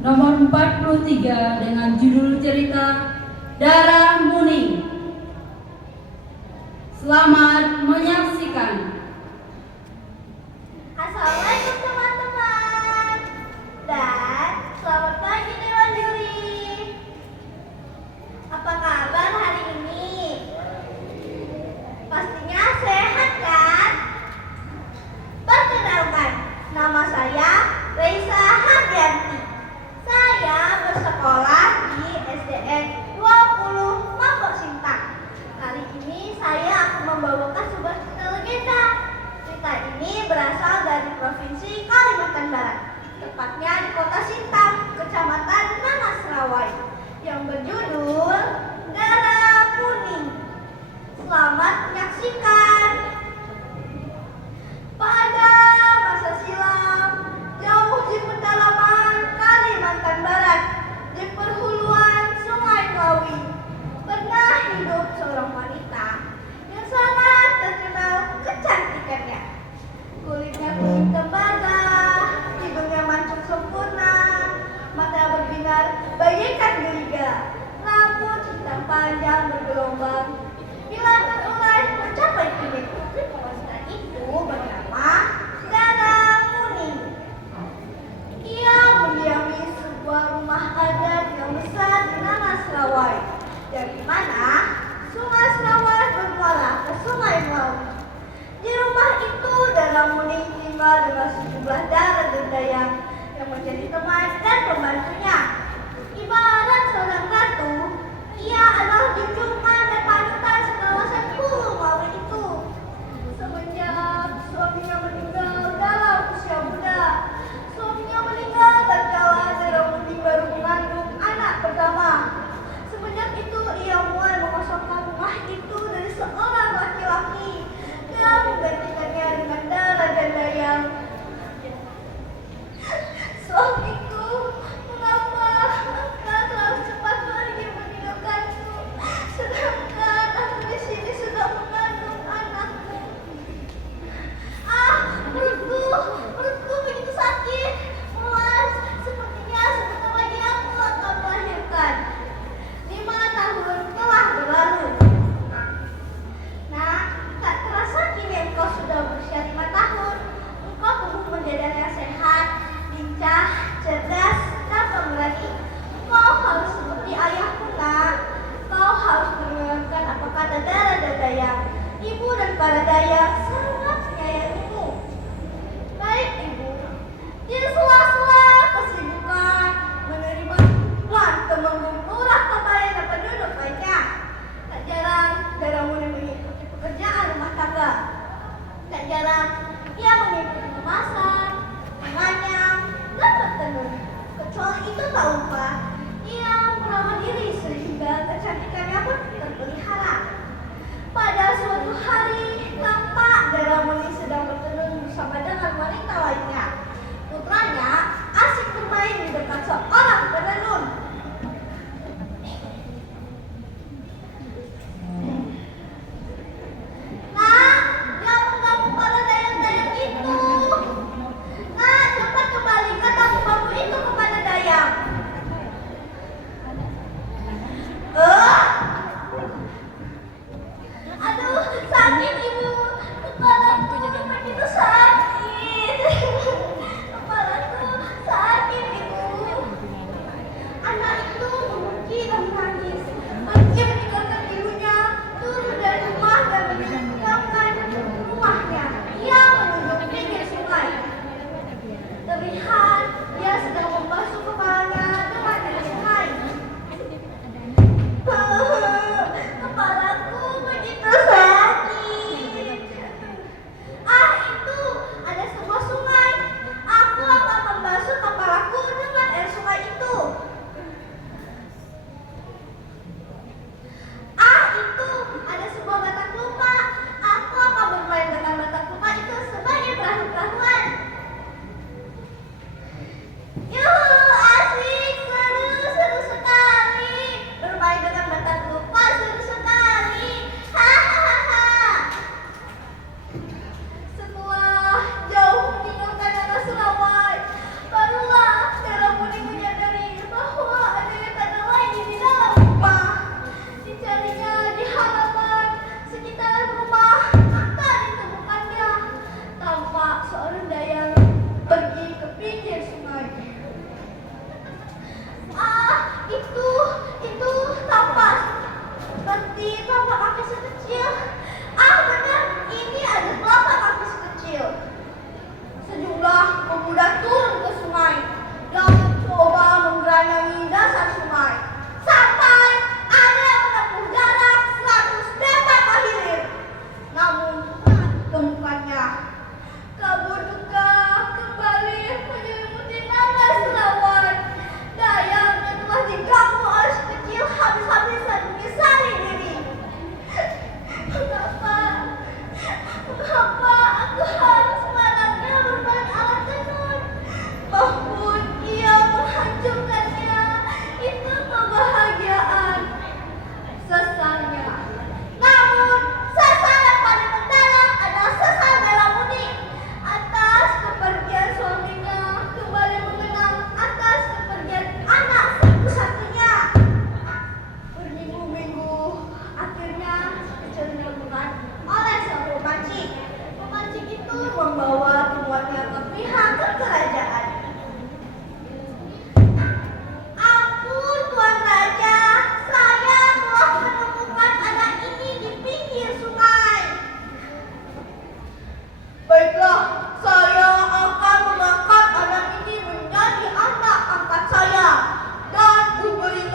nomor 43 dengan judul cerita Darah Muni. Selamat menyaksikan. Assalamualaikum teman-teman, dan selamat pagi Dewan Juri. Apa kabar hari ini? Pastinya sehat kan? Perkenalkan, nama saya Reisa Hardianti. Saya bersekolah di SDN 20 Mambok Sintang. Kali ini saya akan membawakan sebuah cerita legenda. Cerita ini berasal dari Provinsi Kalimantan Barat, tepatnya di Kota Sintang, Kecamatan Nanas Rawai, yang berjudul Darah Kuning. Selamat menyaksikan. Pada masa silam, jauh di pedalaman Kalimantan Barat, di perhuluan Sungai Kawi, pernah hidup seorang wanita yang sangat terkenal kecantikannya. Kulitnya kuning tembaga, hidungnya mancung sempurna, mata berbinar bagaikan geriga, rambut hitam panjang bergelombang, bila terurai mencapai kulit. Wanita itu bernama Darah Kuning. Ia mendiami sebuah rumah adat yang besar di Nanas Rawai, dari mana Sungai Rawai bermuara ke Sungai Melawi. Di rumah itu Darah Kuning tinggal dengan sejumlah darah dan dayang yang menjadi teman dan pembantunya. Ibarat seorang ratu, ia adalah junjungan dan panutan segala sepuh Melawi itu. Semenjak suaminya meninggal dalam usia muda, suaminya meninggal tatkala Darah Kuning baru mengandung anak pertama. Semenjak itu ia mulai mengosongkan rumah itu dari seorang laki-laki dan menggantikannya dengan darah dan dayang. Suamiku, mengapa engkau terlalu cepat pergi meninggalkanku, sedangkan aku di sini sudah mengandung anakku? Perutku begitu sakit, mulas, sepertinya sebentar lagi aku akan melahirkan. 5 tahun telah berlalu. Nah, tak terasa kini engkau sudah berusia 5 tahun. Engkau tumbuh menjadi anak yang sehat, lincah, cerdas, dan pemberani. Kau harus seperti ayahku, nak. Kau harus mendengarkan apa kata Darah dan dayang. Ibu dan para dayang sangat menyayangimu. Baik, Ibu. Di sela-sela kesibukan menerima uang temenggung lurah kota dan penduduk lainnya, tak jarang Darah Kuning mengikuti pekerjaan rumah tangga. Tak jarang ia mengikuti memasak, menganyam, dan bertenun. Kecuali itu tak lupa, ia merawat diri sehingga kecantikannya pun terpelihara. Pada suatu hari, tampak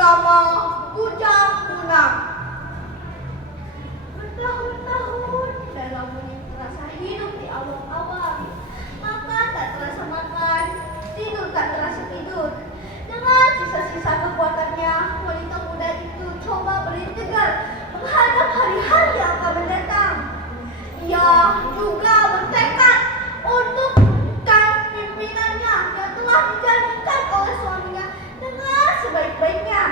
bernama Kujang Punang. Bertahun-tahun Dalamuni terasa hidup di awang-awang. Makan tak terasa makan, tidur tak terasa tidur. Dengan sisa-sisa kekuatannya, wanita muda itu coba berintegar menghadap hari-hari yang akan mendatang. Ia juga bertekad untuk mewujudkan pimpinannya yang telah dijanjikan oleh suaminya dengan sebaik-baiknya.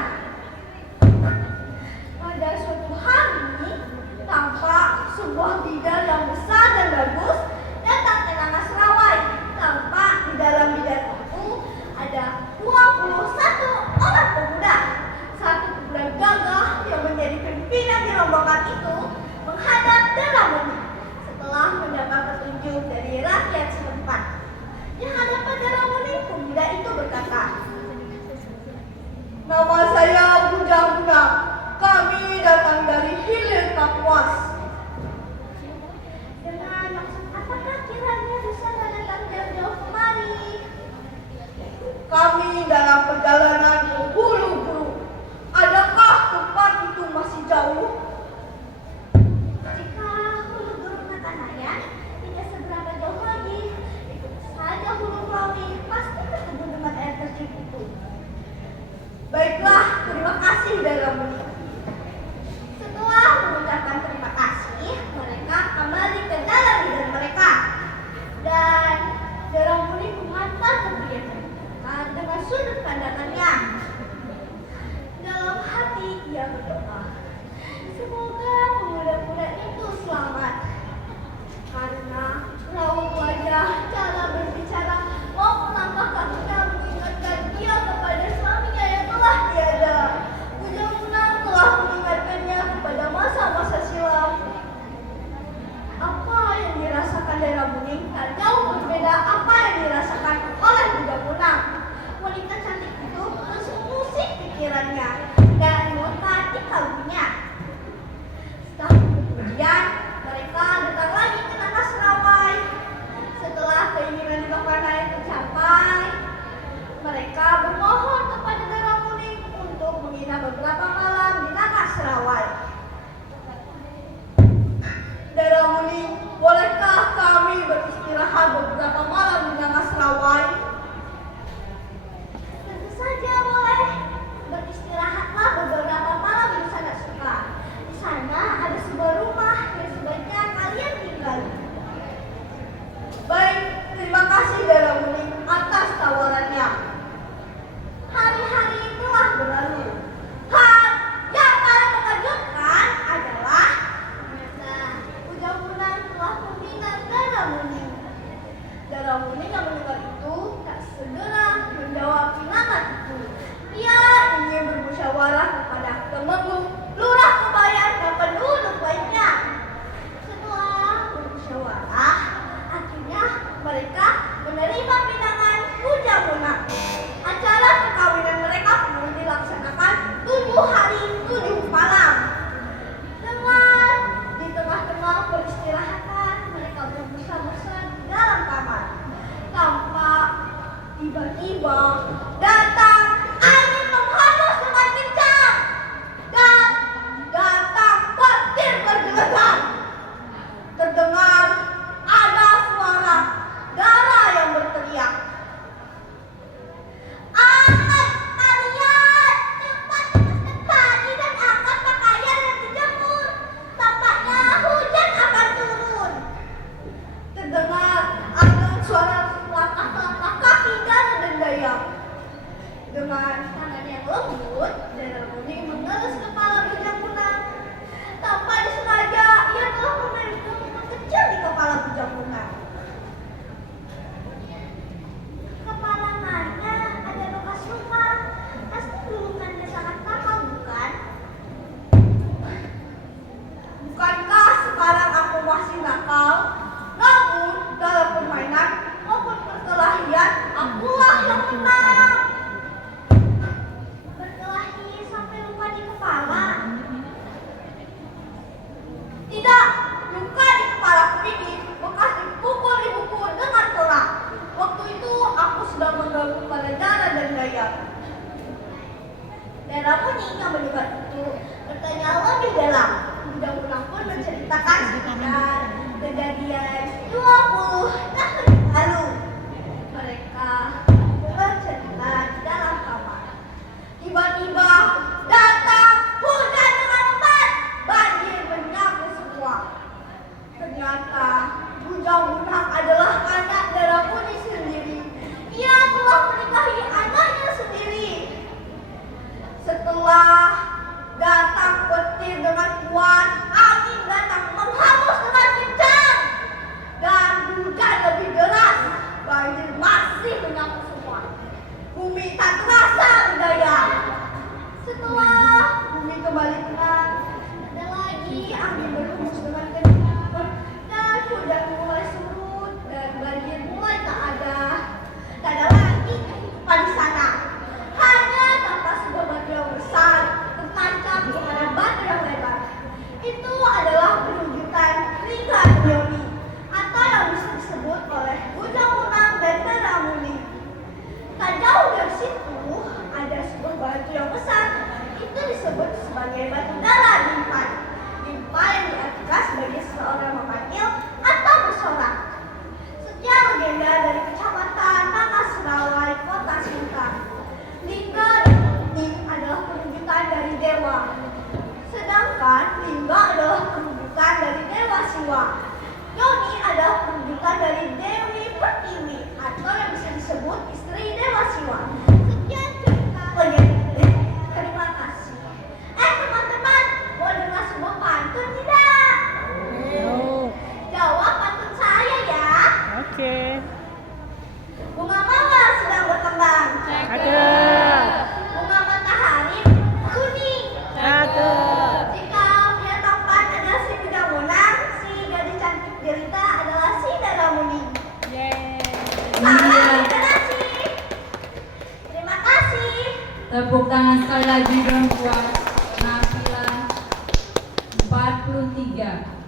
Pada suatu hari, tampak sebuah bidar yang besar dan bagus datang ke Naga Serawai. Tampak di dalam bidar itu ada 21 orang pemuda. Satu pemuda gagah yang menjadi pimpinan di rombongan itu menghadap Dalamuni. Setelah mendapat petunjuk dari rakyat setempat, di hadapan Dalamuni, pemuda itu berkata, "Nama saya Kujang Punang. Kami datang dari Hilir Kapuas." "Dengan maksud apakah kiranya di sana datang jauh-jauh kemari?" "Kami dalam perjalanan berburu-buru. Adakah tempat itu masih jauh?" "Jika hulu Gunung Nakanaya tidak seberapa jauh lagi, ikut saja hulu Klawi, pasti ketemu dengan air terjun itu." "Baiklah, terima kasih Dalamuni." Setelah mengucapkan terima kasih, mereka kembali ke dalam bidar mereka. Dan Dalamuni mengantar kepergian mereka dengan sudut pandangannya. Dalam hati ia berdoa, semoga pemuda-pemuda itu selamat. Karena raut wajah, cara berbicara, maupun langkah kakinya mengingatkan dia kepada suaminya yang telah tiada. Kujang Punang telah mengingatkannya kepada masa-masa silam. Apa yang dirasakan Dalamuni tak jauh berbeda apa yang dirasakan oleh Kujang Punang. Wanita cantik itu langsung musik pikirannya dan murka di kalbunya. Setahun kemudian, mereka datang lagi ke Naga Serawai. Setelah keinginan di Lokanaya tercapai, mereka bermohon kepada Dalamuni untuk menginap beberapa malam di Naga Serawai. "Dalamuni, bolehkah kami beristirahat beberapa malam di Naga Serawai?" "Tentu saja boleh. Beristirahatlah beberapa malam di sana suka. Di sana ada sebuah rumah yang sebaiknya kalian tinggali." "Baik, terima kasih Dalamuni atas tawarannya." Hari-hari telah berlalu. Hal yang paling mengejutkan adalah ternyata Kujang Punang telah meminang Dalamuni. Dalamuni yang mendengar itu tak segera menjawab pinangan itu. Ia ingin bermusyawarah kepada Temenggung, lurah Kebayan, dan penduduk lainnya. Setelah bermusyawarah, akhirnya mereka menerima pinangan Kujang Punang. Acara perkawinan mereka pun dilaksanakan 7 hari 7 malam. Dengan di tengah-tengah peristirahatan, mereka bermesra-mesra di dalam kamar. Tampak tiba-tiba datang angin menghembus dengan kencang dan datang petir bergelegar. Terdengar ada suara Dara yang berteriak, "Angkat kalian, cepat lepaskan tali dan angkat pakaian yang dijemur. Tampaknya hujan akan turun." Terdengar ada suara langkah-langkah kaki Dara dan Dayang. Dengan tangan yang lembut, Dalamuni mengelus kepala Kujang Punang. Tanpa disengaja, ia telah menaikkan lubang kecil di kepala Kujang Punang. "Kepalanya ada bekas luka. Pasti lulukannya sangat nakal, bukan?" "Bukankah sekarang aku masih nakal? Namun dalam permainan maupun perkelahian, akulah yang menang." "Berkelahi sampai luka di kepala?" "Tidak, luka di kepalaku ini bekas dipukul ibuku dengan telak. Waktu itu aku sedang mengganggu pada Dara dan Dayang." Dara Muning yang mendengar itu bertanya lebih dalam. Bujang Munang pun menceritakan sekitar kejadian 20 tahun lalu. Mereka bercerita di dalam kamar. Tiba-tiba datang hujan dengan lebat. Banjir menyapu semua. Ternyata Bujang Munang adalah anak Dara Muning sendiri. Ia telah menikahi anaknya sendiri. Setelah datang petir dengan kuat, angin datang menghembus dengan kencang, dan hujan lebih deras. Banjir masih menyapu semua. Bumi tak terasa berdaya. Setelah bumi kembali tenang, ada lagi angin berhembus dengan kencang, dan hujan mulai surut, dan banjir mulai tak ada. Tak ada lagi kehidupan di sana. Hanya tampak sebuah batu yang besar tertancap di antara batu yang lebar. Itu adalah penunjukan Lingga Leoni, atau yang bisa disebut oleh Bujang Munang dan Dara Muning. Tak jauh dari situ ada sebuah batu yang besar. Itu disebut sebagai batu Dara Dimpan. Dimpan yang diartikan sebagai seseorang memanggil atau bersorak. Sekian legenda dari Kecamatan Nangasrawai, Kota Sintang. Lingga ini adalah penunjukan dari dewa, sedangkan Lingga adalah penunjukan dari dewa Siwa. Yoni adalah penunjukan dari Dewi Pertiwi, atau yang bisa disebut istri dewa Siwa. Sekian cerita legenda. Terima kasih. Teman-teman, mau dengar sebuah pantun tidak? Jawab pantun saya ya. Oke. Bunga mawar sedang berkembang. Cakep. Bunga matahari kuning. Cakep. Jika pria tampan adalah si Bujang Munang, si gadis cantik jelita adalah si Dara Muning. Salam literasi. Terima kasih. Tepuk tangan sekali lagi dong buat penampilan 43.